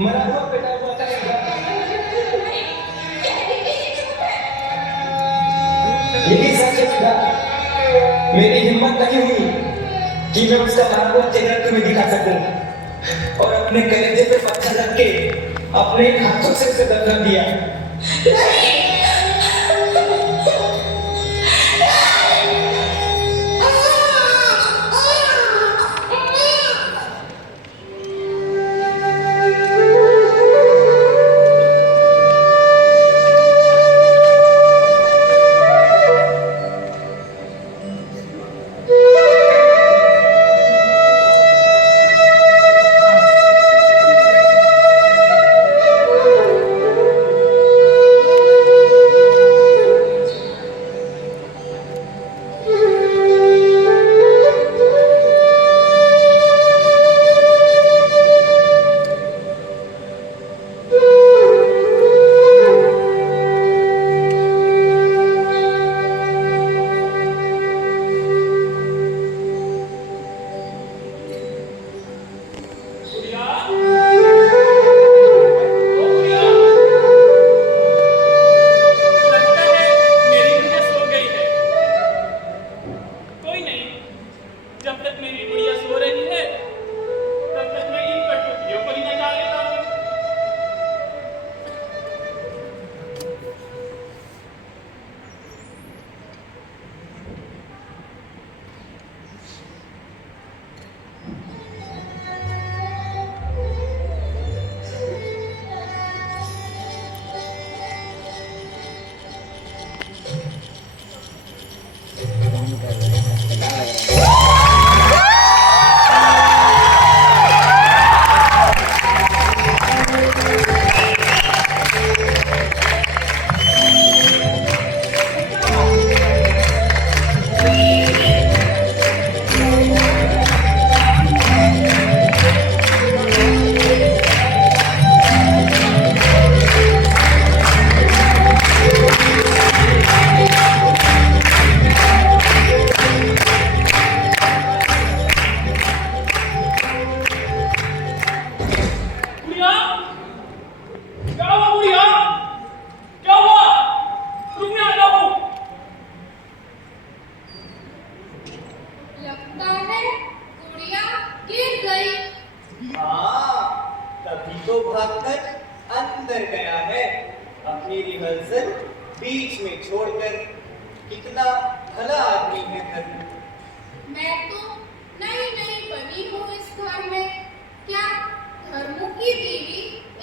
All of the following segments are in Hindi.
मरा हुआ पेटा हुआ करेगा। लेकिन सच है, मेरी हिम्मत नहीं हुई कि मैं उसका मारा हुआ चेहरा तुम्हें दिखा सकूं और अपने कलेजे पे पत्थर रख के अपने हाथों से उसे दफना दिया। तो भागकर अंदर गया है, अपनी रिहर्सल बीच में छोड़कर। कितना भला आदमी है धर्मू। मैं तो नई नई बनी हूँ इस घर में, क्या धर्मू की बीवी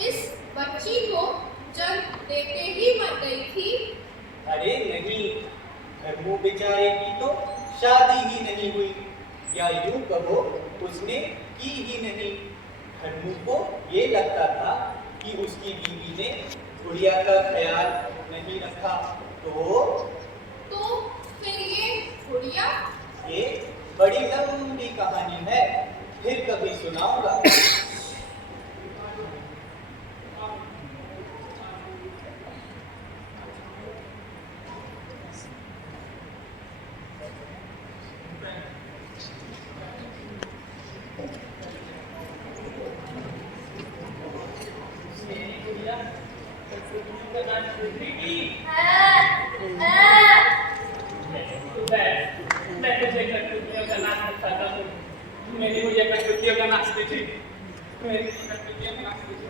इस बच्ची को जन्म देते ही मर गई थी? अरे नहीं, धर्मू बेचारे की तो शादी ही नहीं हुई, या यूं कहो उसने की ही नहीं। धर्मू को ये लगता था कि उसकी बीवी ने गुड़िया का ख्याल नहीं रखा। तो फिर ये गुड़िया? ये बड़ी लंबी कहानी है, फिर कभी सुनाऊंगा। मेरी मुझे कठपुतलियों का नाचती थी, मेरी कठपुतलियों का नाचती थी।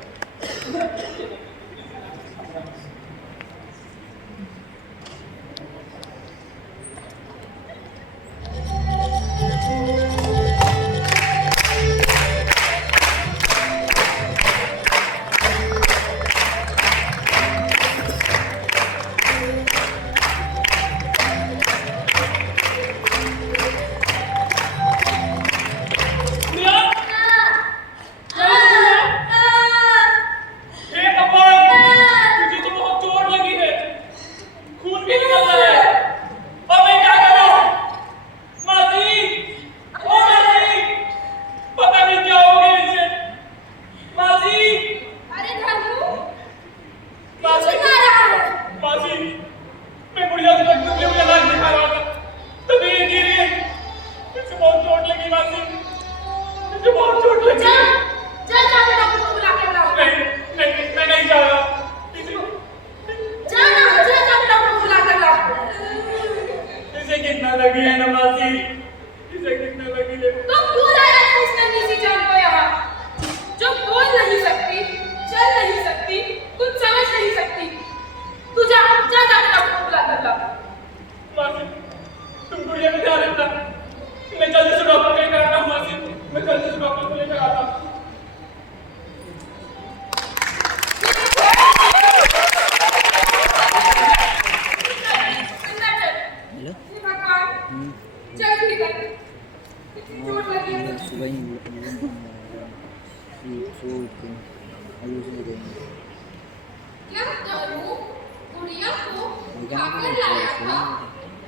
उठाकर लाया था।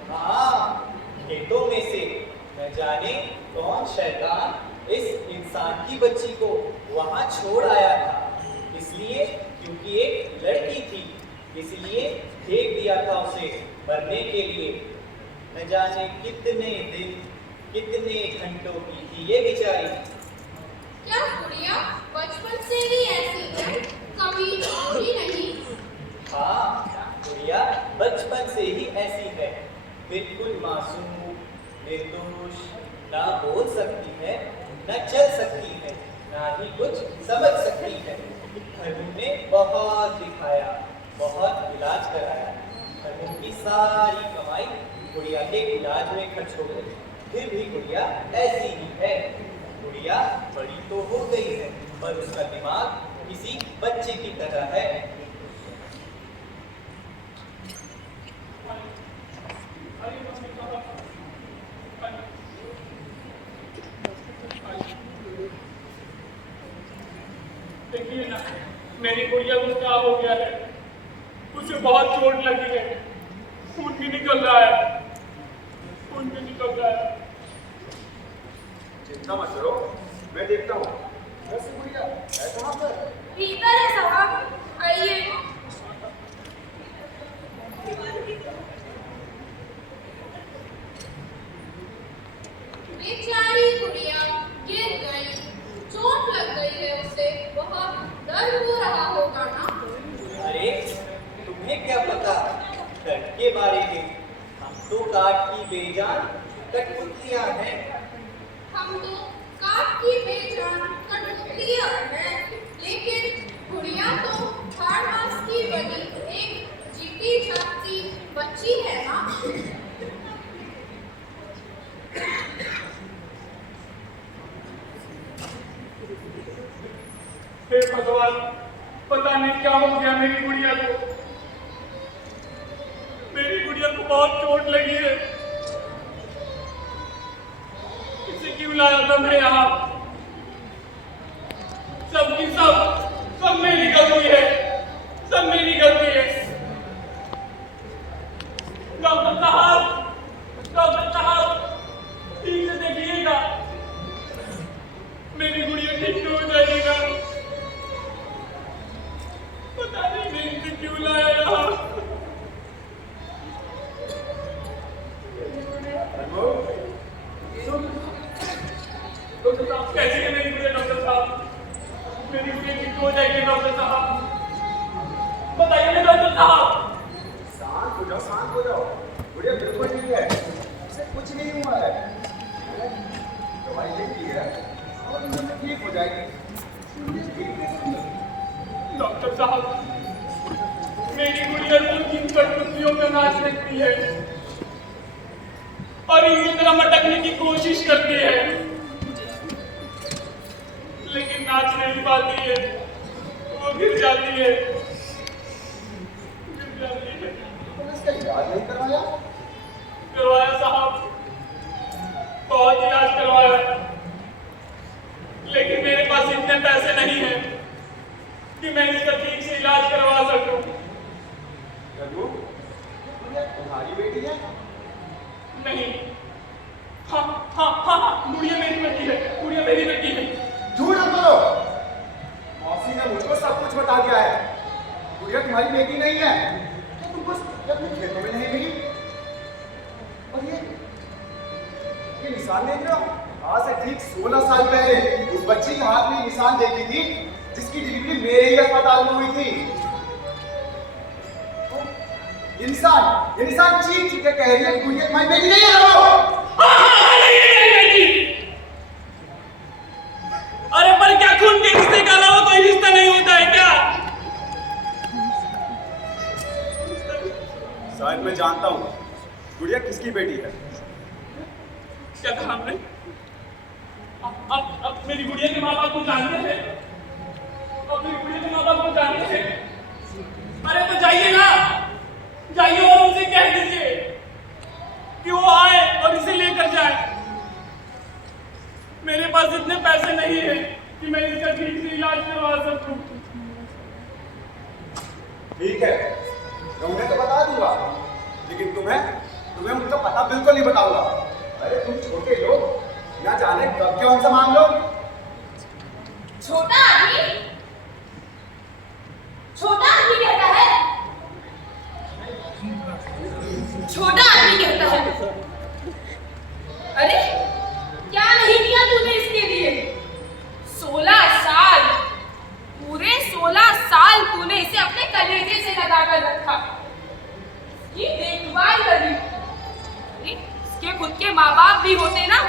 हाँ, खेतों में से न जाने कौन शैतान इस इंसान की बच्ची को वहां छोड़ आया था। इसलिए क्योंकि एक लड़की थी, इसलिए फेंक दिया था उसे मरने के लिए। न जाने कितने दिन, कितने घंटों की थी ये बेचारी। क्या गुड़िया बचपन से ही ऐसी है, कभी रोई नहीं? हाँ, गुड़िया बचपन से ही ऐसी है, बिल्कुल मासूम, निर्दोष, ना बोल सकती है, न चल सकती है, ना ही कुछ समझ सकती है। खनू ने बहुत दिखाया, बहुत इलाज कराया। खनू की सारी कमाई गुड़िया के इलाज में खर्च हो गई। फिर भी गुड़िया ऐसी ही है। गुड़िया बड़ी तो हो गई है, पर उसका दिमाग किसी बच्चे की तरह है। देखिए ना, मेरी गुड़िया को क्या हो गया है। उसे बहुत चोट लगी है, खून भी निकल रहा है, खून भी निकल रहा है। चिंता मत करो, मैं देखता हूँ। वैसे गुड़िया है कहाँ पर? भीतर है साहब, आइए। बेचारी गुड़िया गिर गई, चोट लग गई है उसे, बहुत दर्द हो रहा होगा ना? अरे तुम्हें क्या पता दर्द के बारे में? हम तो काट की बेजान कठपुतलियां हैं। हम तो काट की बेजान कठपुतलियां हैं, लेकिन गुड़िया तो हाड़ मांस की बनी एक जीती जागती बच्ची है ना? हे भगवान, पता नहीं क्या हो गया मेरी गुड़िया को। मेरी गुड़िया को बहुत चोट लगी है। इसे क्यों लाया था मैं यहाँ? सबकी सब मेरी गलती है, सब मेरी गलती है। डॉक्टर साहब, ठीक से देखिएगा, मेरी गुड़िया ठीक हो जाएगा। पता नहीं मैं इसे क्यों लाया यहाँ। डॉक्टर साहब, कैसी है मेरी गुड़िया? डॉक्टर साहब, मेरी गुड़िया ठीक हो जाएगी। डॉक्टर साहब बताइए ना डॉक्टर साहब। शांत हो जाओ। गुड़िया बिल्कुल ठीक है, इसे कुछ नहीं हुआ है। दवाई लेती है और इनमें ठीक हो जाएगी। डॉक्टर साहब, मेरी गुड़िया तो इन कठपुतलियों का नाच रखती है और इनकी तरह मटकने की कोशिश करती है, लेकिन नाच नहीं पाती है। वो गिर जाती है, गिर जाती है। तुम इसका इलाज नहीं करवाया? करवाया साहब, बहुत इलाज करवाया, लेकिन मेरे पास इतने पैसे नहीं हैं कि मैं इसका ठीक से इलाज करवा सकूं। गुड़िया तुम्हारी बेटी है? नहीं, हाँ, गुड़िया मेरी बेटी है, गुड़िया मेरी बेटी है। झूठ मत बोलो, मौसी ने मुझको सब कुछ बता दिया है। गुड़िया तुम्हारी बेटी नहीं है। तो तुमको अपने खेतों में नहीं मिली? और ये निशान देख रहे हो? आज से ठीक 16 साल पहले उस बच्ची के हाथ में निशान देखी थी, जिसकी डिलीवरी मेरे ही अस्पताल में हुई थी। ये निशान चीख चीख के कह रही है गुड़िया तुम्हारी बेटी नहीं है। नहीं है मेरी बेटी। अरे पर क्या खून के रिश्ते का अलावा कोई रिश्ता नहीं होता है क्या? शायद मैं जानता हूँ गुड़िया किसकी बेटी है। क्या कहा हमने? अब मेरी गुड़िया के माँ बाप को जानते हैं? अब मेरी गुड़िया के माँ बाप को जानते हैं? अरे तो जाइए ना, जाइए और उनसे कह दीजिए कि वो आए और इसे लेकर जाए। मेरे पास इतने पैसे नहीं है कि मैं इसका ठीक से इलाज करवा सकूं। ठीक है, मैं उन्हें तो बता दूंगा, लेकिन तुम्हें उनका पता बिल्कुल नहीं बताऊंगा। अरे तुम छोटे लोग, ना जाने कब के उनसे मांग लो। छोटा आदमी कहता है, छोटा आदमी कहता है। अरे क्या नहीं किया तूने इसके लिए? 16 साल, पूरे 16 साल तूने इसे अपने कलेजे से लगा कर रखा, ये देखभाल करी। अरे इसके खुद के माँ बाप भी होते ना,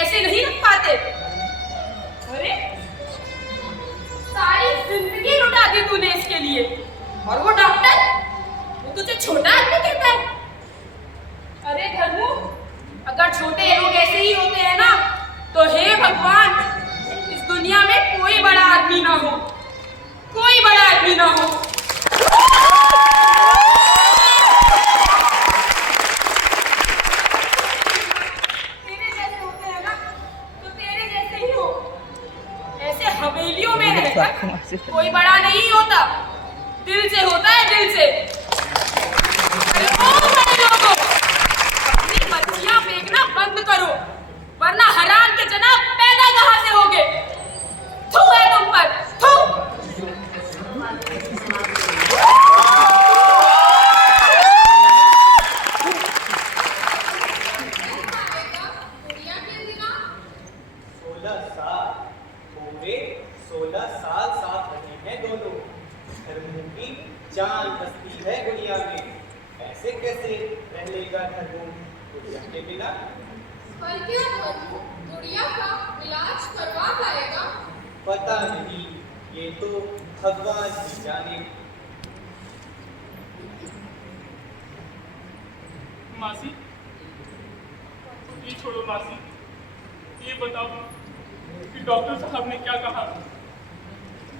ऐसे नहीं रख पाते। अरे सारी जिंदगी लुटा दी तूने इसके लिए, और वो डॉक्टर, वो तुझे छोटा आदमी कहता है। अरे धर्मू, अगर छोटे लोग ऐसे ही होते हैं ना, तो हे भगवान, इस दुनिया में कोई बड़ा आदमी ना हो, कोई बड़ा आदमी ना हो। तेरे जैसे होते हैं ना, तो तेरे जैसे ही हो। ऐसे हवेलियों में रहकर कोई बड़ा नहीं होता, दिल से होता है, दिल से। अरे ओ बड़े लोगों, अपनी मच्छियां फेंकना बंद करो, वरना हराम के जनाब पैदा कहां से होगे? थू है तुम पर, थू। गुड़िया के बिना 16 साल, पूरे 16 साल साथ रहे हैं दोनों। धर्मू की जान बसती है गुड़िया में, ऐसे कैसे रह लेगा धर्मू गुड़िया के बिना? पर क्या धर्मू गुड़िया का इलाज करवा पाएगा? पता नहीं, ये तो भगवान ही जाने। मासी, ये छोड़ो मासी, ये बताओ कि डॉक्टर साहब ने क्या कहा?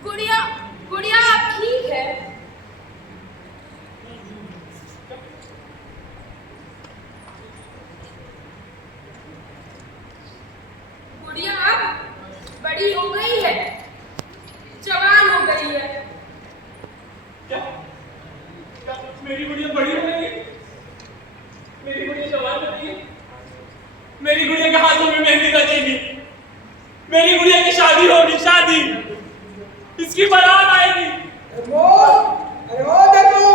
गुड़िया आप ठीक है? गुड़िया अब बड़ी हो गई है, जवान हो गई है। क्या मेरी गुड़िया बड़ी हो गई है? मेरी गुड़िया जवान हो गई है? मेरी गुड़िया के हाथों में मेहंदी रचेगी, मेरी गुड़िया की शादी होगी, शादी, इसकी बारात आएगी। अरे ओ देखो,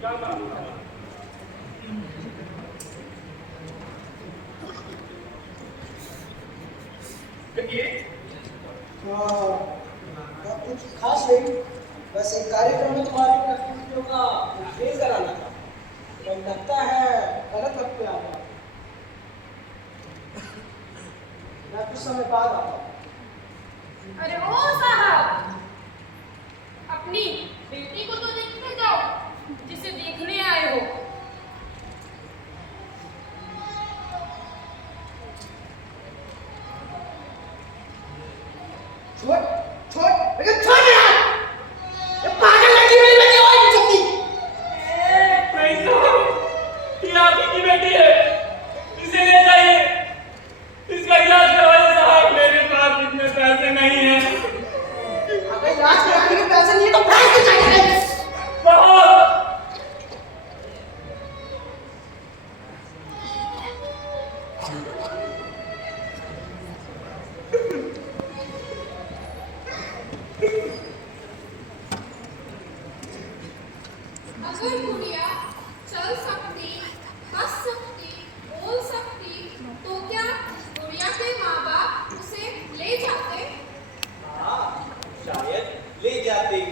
क्या काम? कहिए। कुछ खास नहीं, बस एक कार्यक्रम में तुम्हारी प्रतिनिधियों का फेल कराना था। तो लगता है गलत वक्त पे आ गया, मैं कुछ समय बाद आता हूँ। अरे ओ साहब, अपनी बेटी को तो देखते जाओ, जिसे देखने आए हो। छोड़ यार, ये पागल लड़की मेरी बेटी और नहीं सकती। नहीं साहब, ये आप ही की बेटी है, इसे ले जाइए, इसका इलाज करवाइए साहब। मेरे पास इतने पैसे नहीं हैं। अगर इलाज कराने के पैसे नहीं है तो प्राइस भी चाहिए। बहुत अगर गुड़िया चल सकती, हंस सकती, बोल सकती, तो क्या गुड़िया के माँ बाप उसे ले जाते? हाँ, शायद ले जाते।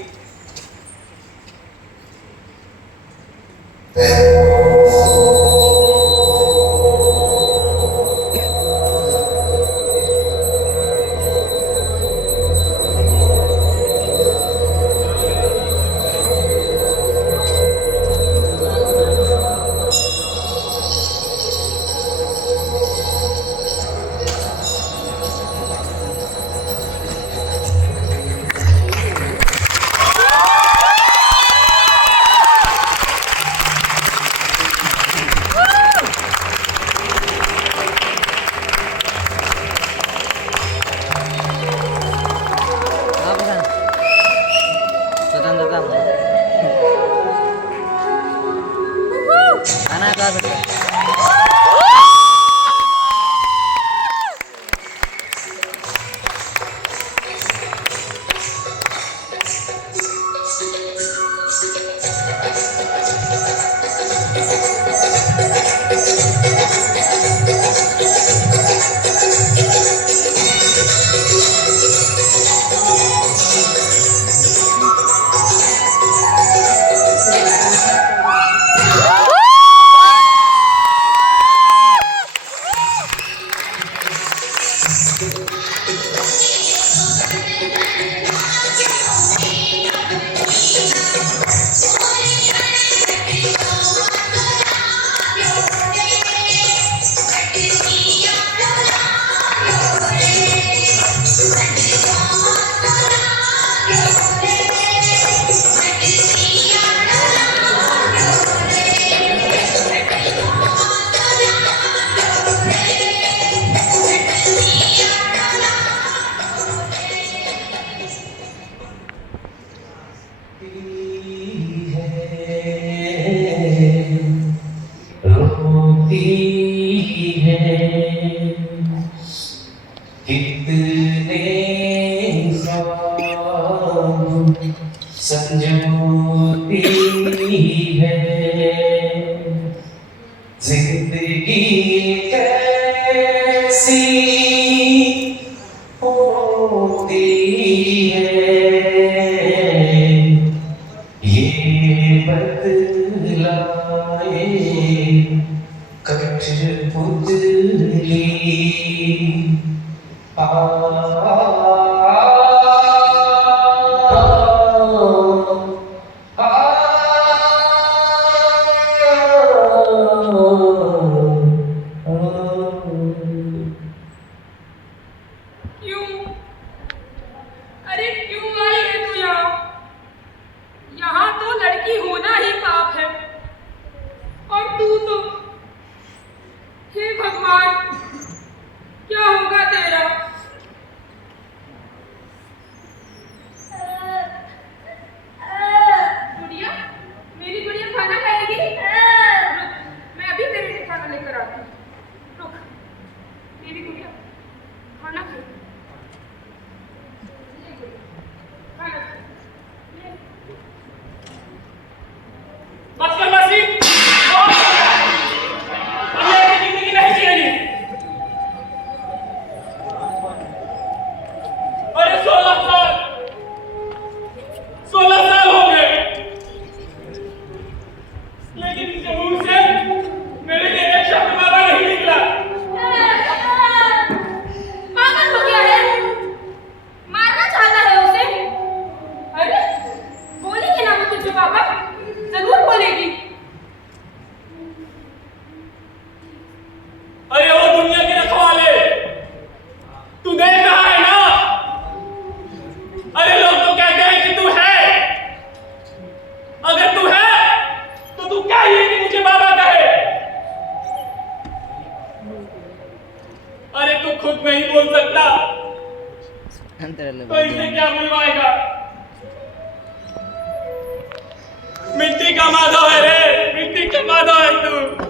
तो इसे क्या बुलवाएगा? मिट्टी का माधव है रे, मिट्टी का माधव है तू।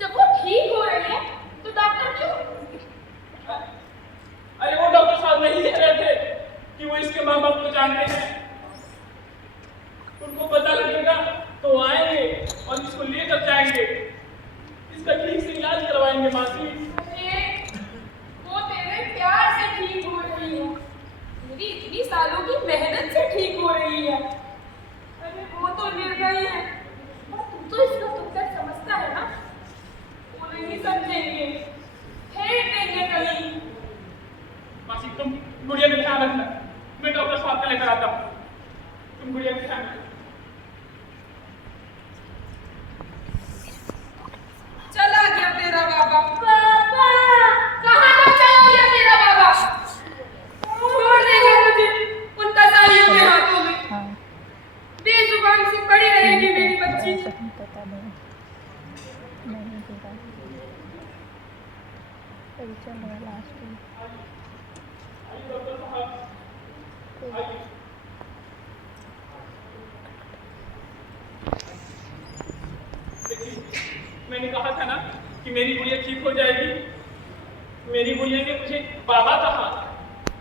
जब वो ठीक हो रहे हैं तो डॉक्टर क्यों? अरे वो डॉक्टर साहब नहीं कह रहे थे कि वो इसके माँ बाप को जानते हैं, उनको पता लगेगा तो आएंगे और इसको लेकर जाएंगे, इसका ठीक से इलाज करवाएंगे। मासी वो तेरे प्यार से ठीक हो रही है, मेरी इतनी सालों की मेहनत से ठीक हो रही है। अरे वो तो निर्दयी है, तू तो इसका दुख दर्द समझता है ना? वो नहीं समझेंगे, फेंक देंगे कहीं। मासी तुम गुड़िया का ध्यान रखना, मैं डॉक्टर साहब को लेकर आता हूँ, तुम गुड़िया का ध्यान रखना। पता नहीं पूरा अभी चल रहा है लास्ट में। मैंने कहा था ना कि मेरी गुड़िया ठीक हो जाएगी। मेरी गुड़िया ने मुझे बाबा कहा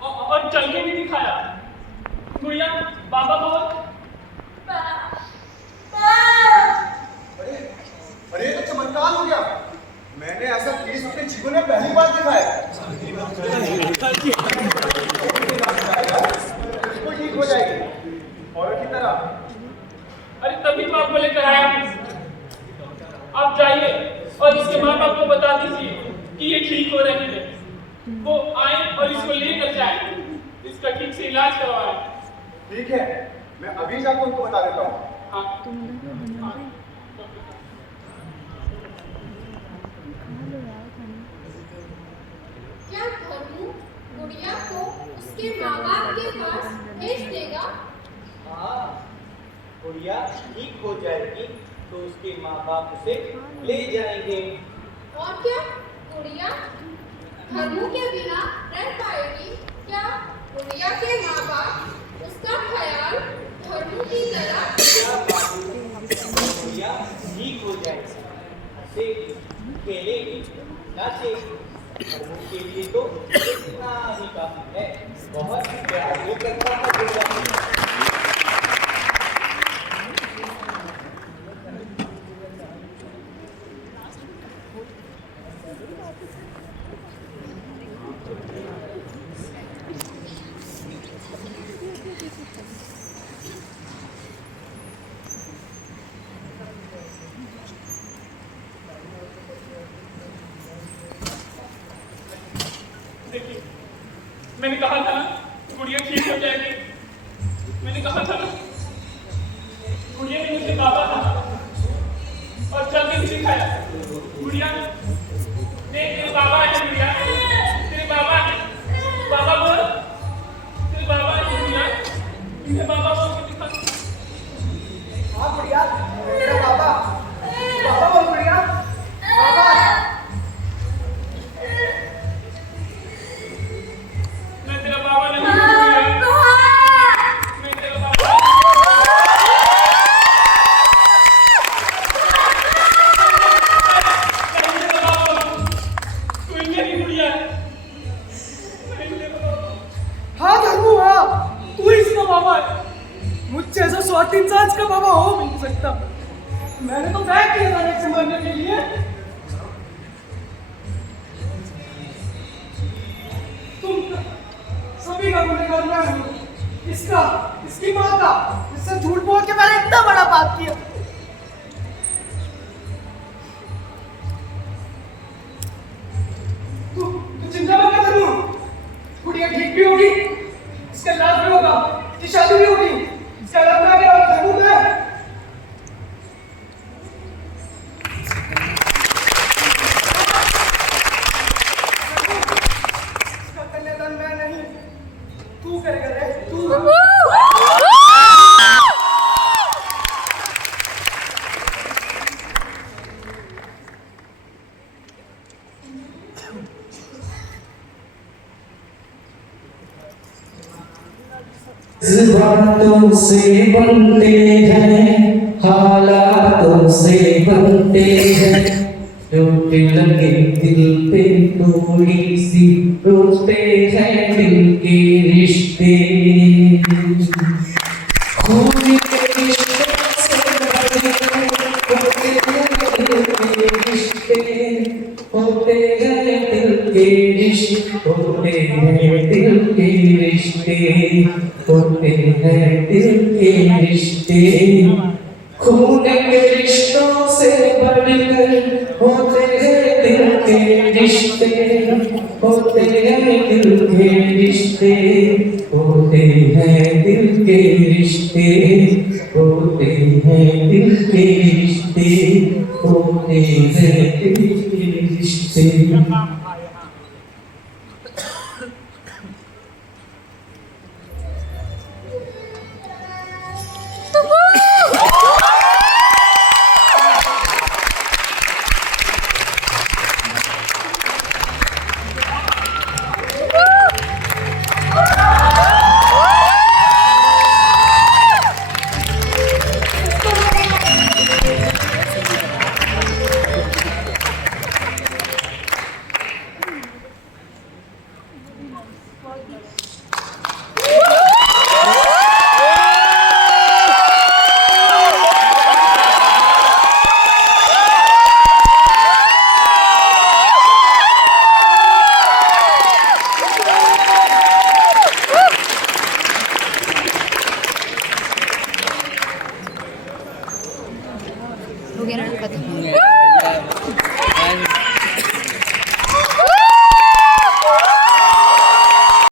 और चल के भी दिखाया। गुड़िया बाबा बोल। अरे अरे ये तो चमत्कार हो गया। मैंने ऐसा केस अपने जीवन में पहली बार देखा है। बिल्कुल ठीक हो जाएगी औरत की तरह। अरे तभी तो आपको लेकर आया हूं। आप जाइए और इसके माँ बाप को बता दीजिए कि ये ठीक हो रही है। वो आए और इसको लेकर जाए, इसका ठीक से इलाज करवाए। ठीक है, मैं अभी जाकर उनको बता देता हूँ। हाँ। क्या धर्मू गुड़िया को उसके माँ बाप के पास भेज देगा? हाँ, गुड़िया ठीक हो जाएगी तो उसके माँ बाप उसे ले जाएंगे। और क्या गुड़िया धर्मू के बिना रह पाएगी? क्या गुड़िया के माँ बाप उसका ख्याल धर्मू की तरह? गुड़िया ठीक हो जाएगी, हंसेगी, खेलेगी, नाचेगी। धर्मू के लिए तो इतना ही काफी है। बहुत प्यार वो करता था गुड़िया से। देखिए, मैंने कहा था ना गुड़िया ठीक हो जाएगी। मैंने कहा था ना, गुड़िया ने मुझे बाबा कहा और चल के दिखाया। गुड़िया देख, तेरे बाबा है। गुड़िया तेरे बाबा है। बाबा बोल, तेरे बाबा है। गुड़िया इन्हें बाबा बोल के दिखा। हाँ गुड़िया, मेरा बाबा बाबा बोल गुड़िया, बाबा। मैं तेरा बाबा नहीं हूँ गुड़िया। मैं तेरा बाबा। तू ही मेरी गुड़िया है। मैं ही तेरा बाबा। हाँ धर्मू, हाँ तू इसका बाबा है। मुझसे ऐसा स्वाति इंसान का बाबा हो भी नहीं सकता। मैंने तो तय किया था एक से मरने के लिए। तुम सभी का गुनहगार मैं हूँ। इसका, इसकी माँ का, इससे झूठ बोल के मैंने इतना बड़ा पाप किया। तू चिंता मत कर धर्मू, गुड़िया ठीक भी होगी, इसका इलाज भी होगा, इसकी शादी भी होगी, इसका इलाज मैं करूंगा धर्मू मैं। इसका कन्यादान मैं नहीं, तू करेगा रे, तू। जज्बातों से बनते हैं, हालातों से बनते हैं। चोट लगे दिल पे थोड़ी सी, टूटते हैं दिल के रिश्ते। खून के रिश्तों से बने होते हैं दिल के रिश्ते, होते हैं दिल के रिश्ते, होते हैं दिल के रिश्ते, होते हैं दिल के रिश्ते। खून के रिश्तों से बढ़कर होते हैं दिल के रिश्ते, होते हैं दिल के रिश्ते, होते हैं दिल के रिश्ते, होते हैं दिल के रिश्ते, होते हैं दिल के रिश्ते। नहीं है